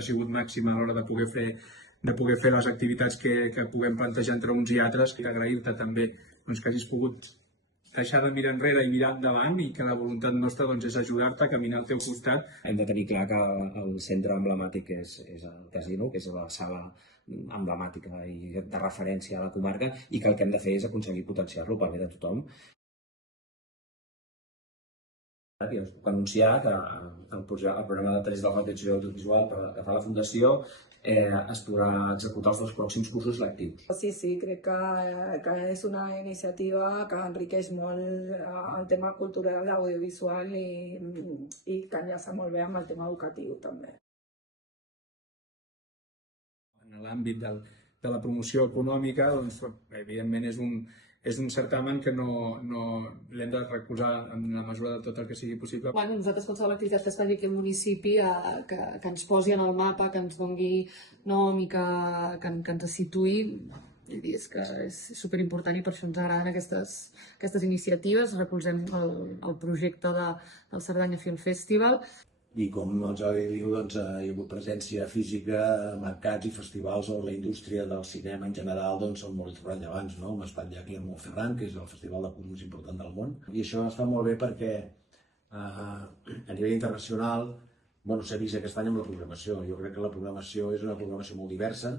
ha sigut màxima a l'hora de poder fer les activitats que puguem plantejar entre uns i altres, i agrair-te també que hagis pogut deixar de mirar enrere i mirar endavant, i que la voluntat nostra és ajudar-te a caminar al teu costat. Hem de tenir clar que el centre emblemàtic és el casino, que és la sala emblemàtica i de referència a la comarca, i que el que hem de fer és aconseguir potenciar-lo pel bé de tothom. I us puc anunciar que el programa de 3 de l'audiovisual audiovisual que fa la Fundació es podrà executar els 2 pròxims cursos lectius. Sí, crec que és una iniciativa que enriqueix molt el tema cultural, audiovisual i que enllaça molt bé amb el tema educatiu també. En l'àmbit de la promoció econòmica, evidentment és un certamen que no l'hem de recolzar en la mesura de tot el que sigui possible. Nosaltres qualsevol activitat que es faci aquí al municipi que ens posi en el mapa, que ens doni nom i que ens situï, és que és superimportant, i per això ens agraden aquestes iniciatives. Recolzem el projecte del Cerdanya Film Festival. I com diu, hi ha hagut presència física, mercats i festivals on la indústria del cinema en general són molt rellevants. Hem estat ja aquí a Montferran, que és el festival de curs més important del món, i això es fa molt bé perquè a nivell internacional s'ha vist aquest any amb la programació. Jo crec que la programació és una programació molt diversa.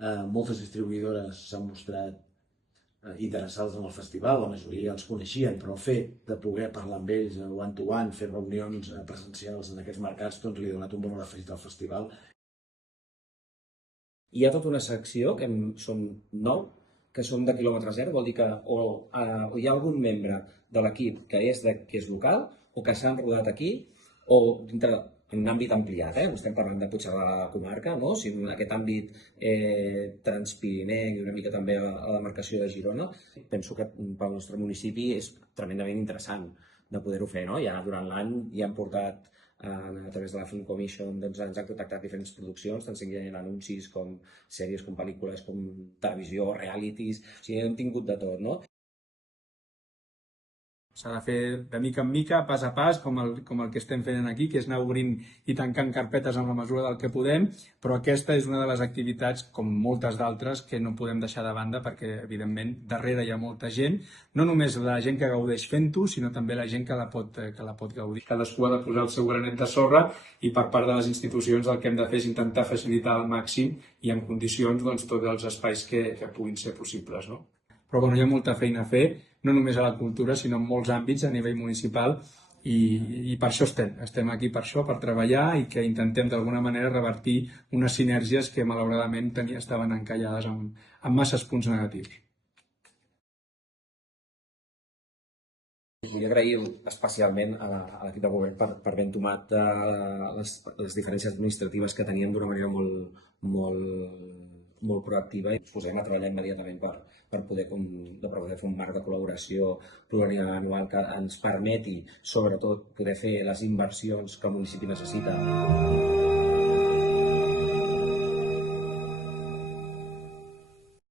Moltes distribuïdores s'han mostrat interessades en el festival, la majoria els coneixien, però el fet de poder parlar amb ells one to one, fer reunions presencials en aquests mercats, li ha donat un valor afegit al festival. Hi ha tota una secció, que són 9, que són de quilòmetre zero, vol dir que o hi ha algun membre de l'equip que és local, o que s'han rodat aquí, o dintre en un àmbit ampliat, estem parlant de potser la comarca, si en aquest àmbit transpirinenc i una mica també a la demarcació de Girona. Penso que pel nostre municipi és tremendament interessant de poder-ho fer, i ara durant l'any ja hem portat a través de la Film Commission, ens han contactat diferents produccions, tant siguin anuncis com sèries, com pel·lícules, com televisió, realities, o sigui, hem tingut de tot, S'ha de fer de mica en mica, pas a pas, com el que estem fent aquí, que és anar obrint i tancant carpetes en la mesura del que podem, però aquesta és una de les activitats, com moltes d'altres, que no podem deixar de banda, perquè, evidentment, darrere hi ha molta gent, no només la gent que gaudeix fent-ho, sinó també la gent que la pot gaudir. Cadascú ha de posar el seu granet de sorra, i per part de les institucions el que hem de fer és intentar facilitar al màxim i en condicions tots els espais que puguin ser possibles, Però hi ha molta feina a fer, no només a la cultura, sinó en molts àmbits a nivell municipal, i per això estem aquí, per treballar, i que intentem d'alguna manera revertir unes sinergies que malauradament estaven encallades amb masses punts negatius. Vull agrair especialment a l'equip de govern per haver entomat les diferències administratives que tenien d'una manera molt proactiva, i ens posem a treballar immediatament per poder fer un marc de col·laboració plurianual que ens permeti, sobretot, poder fer les inversions que el municipi necessita.